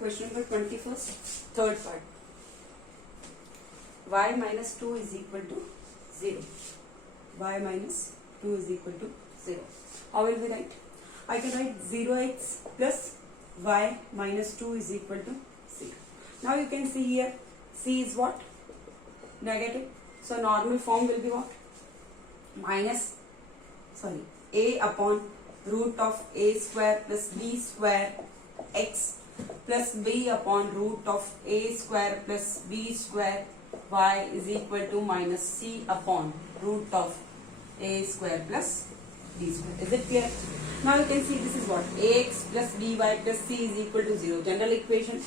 Question number 21st, third part. Y minus 2 is equal to 0. Y minus 2 is equal to 0. How will we write? I can write 0x plus y minus 2 is equal to 0. Now you can see here, c is what? Negative. So normal form will be what? A upon root of a square plus b square x plus b upon root of a square plus b square y is equal to minus c upon root of a square plus b square. Is it clear? Now you can see this is what? Ax plus by plus c is equal to 0. General equation.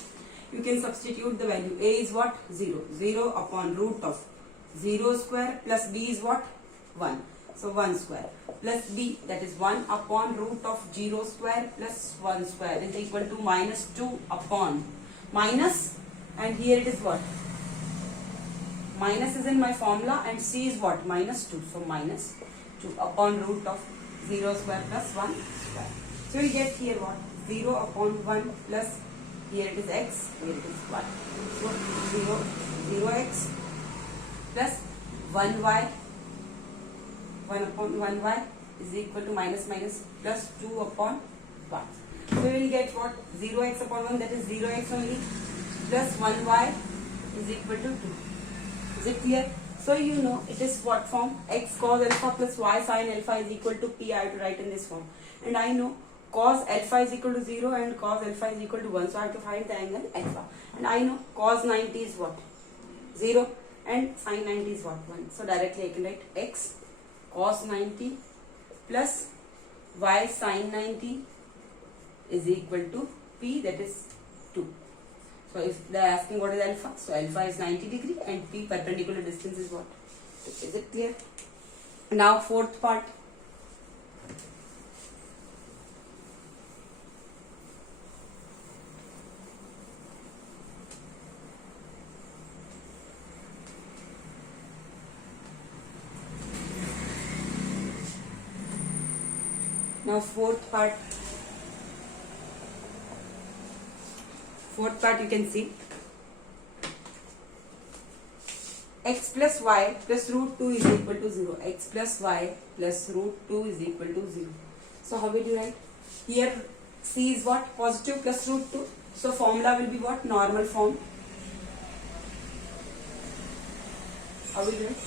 You can substitute the value. A is what? 0. 0 upon root of 0 square plus b is what? 1. So 1 square plus b, that is 1 upon root of 0 square plus 1 square is equal to minus 2 upon minus, and here it is what? Minus is in my formula and c is what? Minus 2. So minus 2 upon root of 0 square plus 1 square. So we get here what? 0 upon 1 plus, here it is x, here it is 1. So 0x plus 1y, 1 upon 1y is equal to minus plus 2 upon 1. So we will get what? 0x upon 1, that is 0x only, plus 1y is equal to 2. Is it clear? So you know it is what form? X cos alpha plus y sin alpha is equal to p. I have to write in this form. And I know cos alpha is equal to 0 and cos alpha is equal to 1. So I have to find the angle alpha. And I know cos 90 is what? 0 and sin 90 is what? 1. So directly I can write x cos 90 plus y sin 90 is equal to p, that is 2. So if they are asking what is alpha, so alpha is 90 degree and p, perpendicular distance, is what? Is it clear? Now fourth part. Now fourth part you can see x plus y plus root 2 is equal to 0. X plus y plus root 2 is equal to 0. So how will you write? Here c is what? Positive plus root 2. So formula will be what? Normal form. How will you write?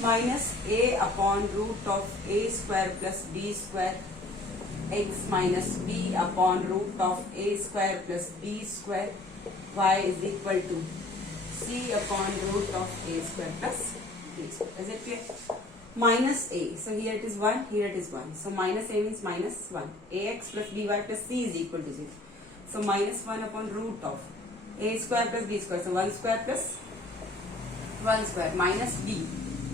Minus a upon root of a square plus b square x minus b upon root of a square plus b square y is equal to c upon root of a square plus b square. Is it clear? Minus a. So here it is 1, here it is 1. So minus a means minus 1. Ax plus by plus c is equal to 0. So minus 1 upon root of a square plus b square. So 1 square plus 1 square minus b.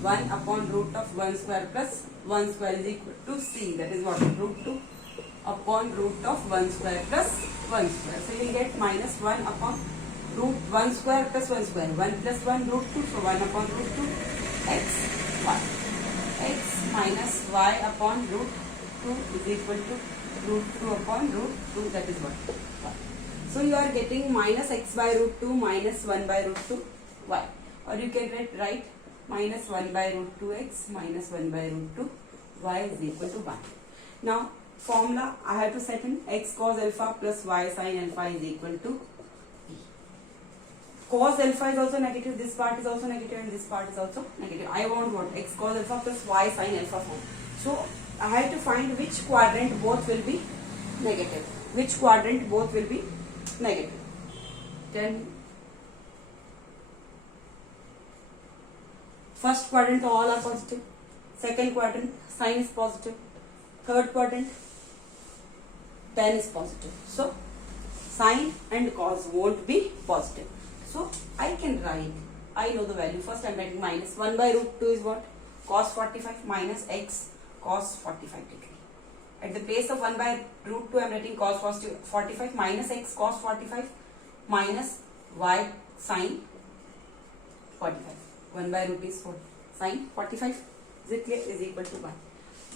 1 upon root of 1 square plus 1 square is equal to c, that is what? Root 2 upon root of 1 square plus 1 square. So you will get minus 1 upon root 1 square plus 1 square. 1 plus 1 root 2, so 1 upon root 2 x 1. X minus y upon root 2 is equal to root 2 upon root 2, that is what? 1. So you are getting minus x by root 2 minus 1 by root 2 y. Or you can write minus 1 by root 2x minus 1 by root 2 y is equal to 1. Now formula I have to set in x cos alpha plus y sin alpha is equal to p. Cos alpha is also negative, this part is also negative and this part is also negative. I want what? X cos alpha plus y sin alpha form. So I have to find which quadrant both will be negative. Which quadrant both will be negative. Then first quadrant all are positive. Second quadrant sin is positive. Third quadrant tan is positive. So sin and cos won't be positive. So I can write, I know the value. First I am writing minus 1 by root 2 is what? Cos 45 minus x cos 45 degree. At the place of 1 by root 2 I am writing cos 45 minus x cos 45 minus y sin 45. 1 by root is 4 sin 45. Is it clear? Is equal to 1.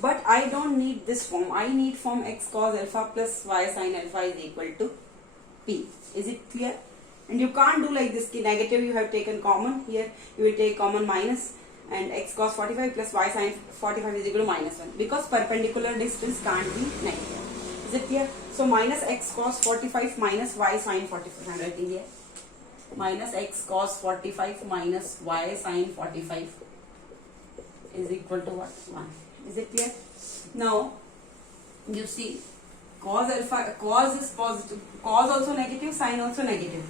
But I don't need this form. I need form x cos alpha plus y sin alpha is equal to P. Is it clear? And you can't do like this. Negative you have taken common. Here you will take common minus, and x cos 45 plus y sin 45 is equal to minus 1, because perpendicular distance can't be negative. Is it clear? So minus x cos 45 minus y sin 45. I am writing here. Minus x cos 45 minus y sin 45 is equal to what? 1. Is it clear? Now you see, cos alpha, cos is positive, cos also negative, sin also negative.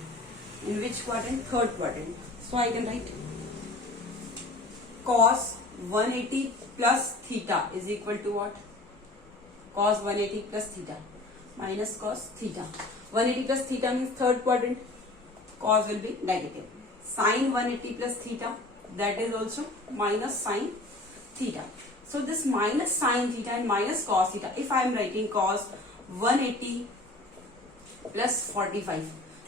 In which quadrant? Third quadrant. So I can write cos 180 plus theta is equal to what? Cos 180 plus theta minus cos theta. 180 plus theta means third quadrant. Cos will be negative. Sin 180 plus theta, that is also minus sin theta. So this minus sin theta and minus cos theta, if I am writing cos 180 plus 45,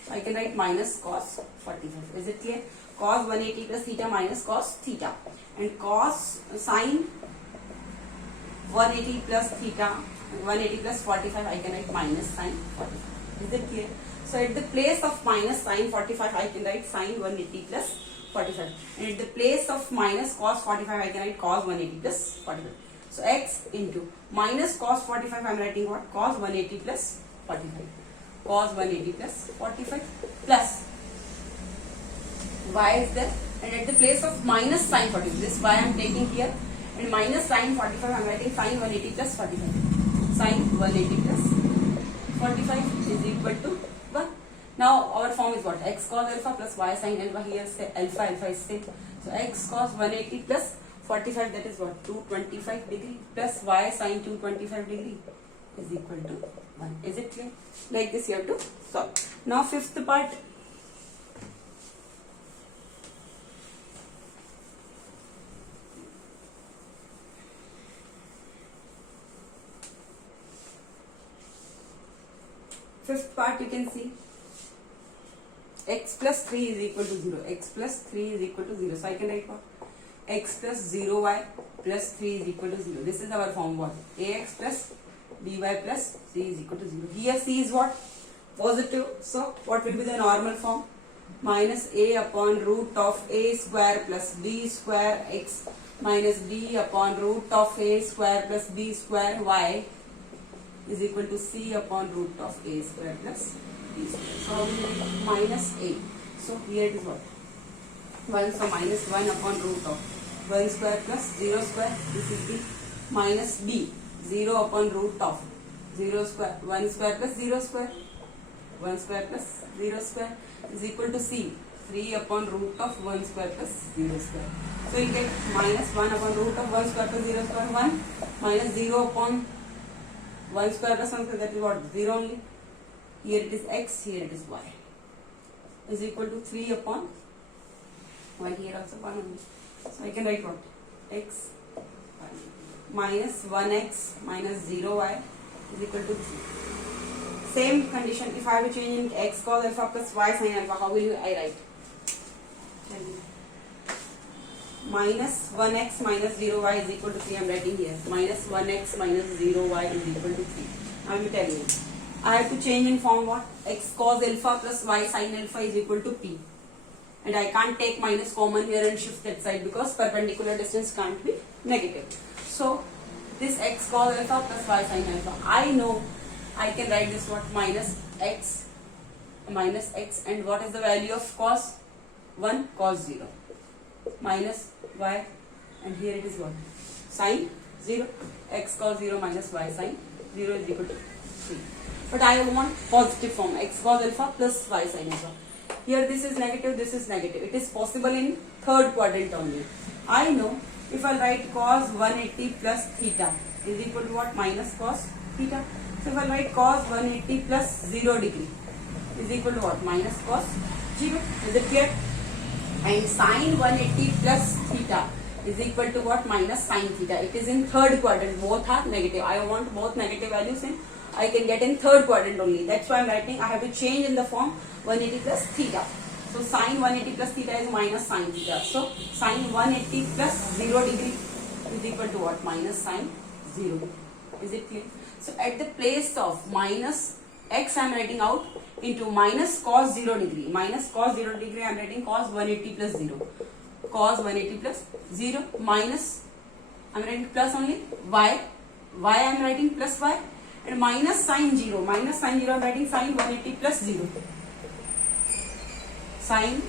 so I can write minus cos 45. Is it clear? Cos 180 plus theta minus cos theta, and cos sin 180 plus theta, 180 plus 45, I can write minus sin 45. Is it clear? So at the place of minus sin 45, I can write sin 180 plus 45, and at the place of minus cos 45, I can write cos 180 plus 45. So x into minus cos 45, I am writing what? Cos 180 plus 45. Cos 180 plus 45 plus y is there, and at the place of minus sin 45, this y I am taking here, and minus sin 45, I am writing sin 180 plus 45. Sin 180 plus 45 is equal to 1. Now our form is what? X cos alpha plus y sin alpha. Here say alpha is same. So x cos 180 plus 45, that is what? 225 degree plus y sin 225 degree is equal to 1. Is it clear? Like this you have to solve. Now fifth part. Fifth part, you can see x plus 3 is equal to 0. X plus 3 is equal to 0. So I can write what? X plus 0y plus 3 is equal to 0. This is our form what? Ax plus by plus c is equal to 0. Here c is what? Positive. So what will be the normal form? Minus a upon root of a square plus b square x minus b upon root of a square plus b square y is equal to c upon root of a square plus b square. So how will you write? Minus a. So here it is what? 1. So minus 1 upon root of 1 square plus 0 square. This is the minus b. 0 upon root of 0 square. 1 square plus 0 square. 1 square plus 0 square is equal to c. 3 upon root of 1 square plus 0 square. So you get minus 1 upon root of 1 square plus 0 square 1 minus 0 upon 1 square plus 1 square, that is what? 0 only. Here it is x, here it is y. Is equal to 3 upon y, here also 1 only. So I can write what? X minus 1x minus 0y is equal to 3. Same condition, if I have to change in x cos alpha plus y sin alpha, how will I write? Minus 1x minus 0y is equal to 3. I am writing here. Minus 1x minus 0y is equal to 3. I will tell you. I have to change in form what? X cos alpha plus y sin alpha is equal to p. And I can't take minus common here and shift that side because perpendicular distance can't be negative. So this x cos alpha plus y sin alpha, I know I can write this what? Minus x and what is the value of cos? 1 cos 0 minus y, and here it is what? Sin 0. X cos 0 minus y sin 0 is equal to 3. But I want positive form, x cos alpha plus y sin alpha. Here this is negative, this is negative. It is possible in third quadrant only. I know if I write cos 180 plus theta is equal to what? Minus cos theta. So if I write cos 180 plus 0 degree is equal to what? Minus cos 0. Is it clear? And sin 180 plus theta is equal to what? Minus sin theta. It is in third quadrant. Both are negative. I want both negative values in. I can get in third quadrant only. That's why I am writing. I have to change in the form 180 plus theta. So sin 180 plus theta is minus sin theta. So sin 180 plus 0 degree is equal to what? Minus sin 0. Is it clear? So at the place of minus x I am writing out into minus cos 0 degree. Minus cos 0 degree I am writing cos 180 plus 0. Cos 180 plus 0 minus I am writing plus only y. Y I am writing plus y. And minus sin 0. Minus sin 0 I am writing sin 180 plus 0. Sin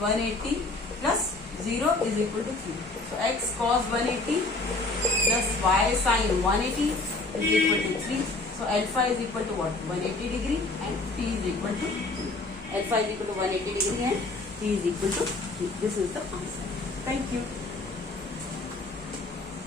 180 plus 0 is equal to 3. So x cos 180 plus y sin 180 is equal to 3. So alpha is equal to what? 180 degree and t is equal to 3. Alpha is equal to 180 degree and t is equal to 3. This is the answer. Thank you.